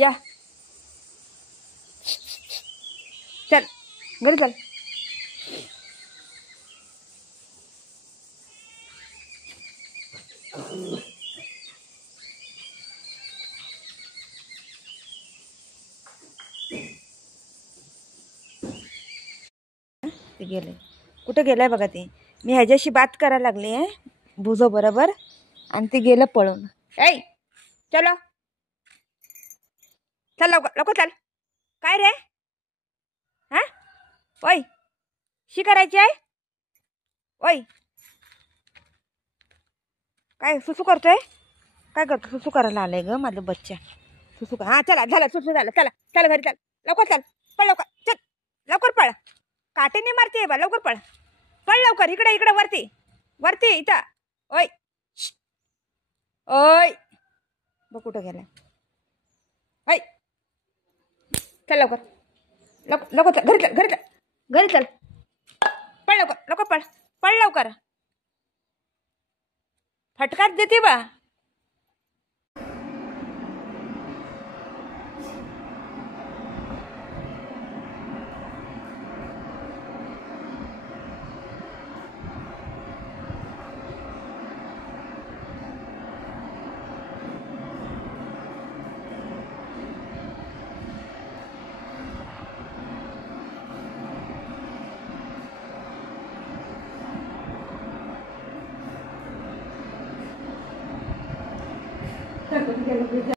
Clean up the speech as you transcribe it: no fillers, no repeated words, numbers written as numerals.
या चल घरी चल. ते गेले कुठे गेलाय बघा. ते मी ह्याच्याशी बात करायला लागली आहे बुजो बरोबर आणि ते गेलं पळून. ऐ चलो चल लवकर लवकर चल. काय रे हा ओय शी करायची आहे. ओय काय सुसू करतोय. काय करतो सुसू करायला आलंय ग माझं बच्चा. सुसू कर. हा चला झालं सुसू झालं. चला चल घरी चल लवकर चल. पळ लवकर चल लवकर पळ. काटेने मारते बा लवकर पळ. पळ लवकर इकडे इकडे वरती वरती इथं. ओय ओय बघ कुठं गेला. ओय चल लवकर लवकर लवकर चल घरी चल घरी चल घरी चल. पळ लवकर लवकर पळ पळ लवकर. फटकाच देते बा.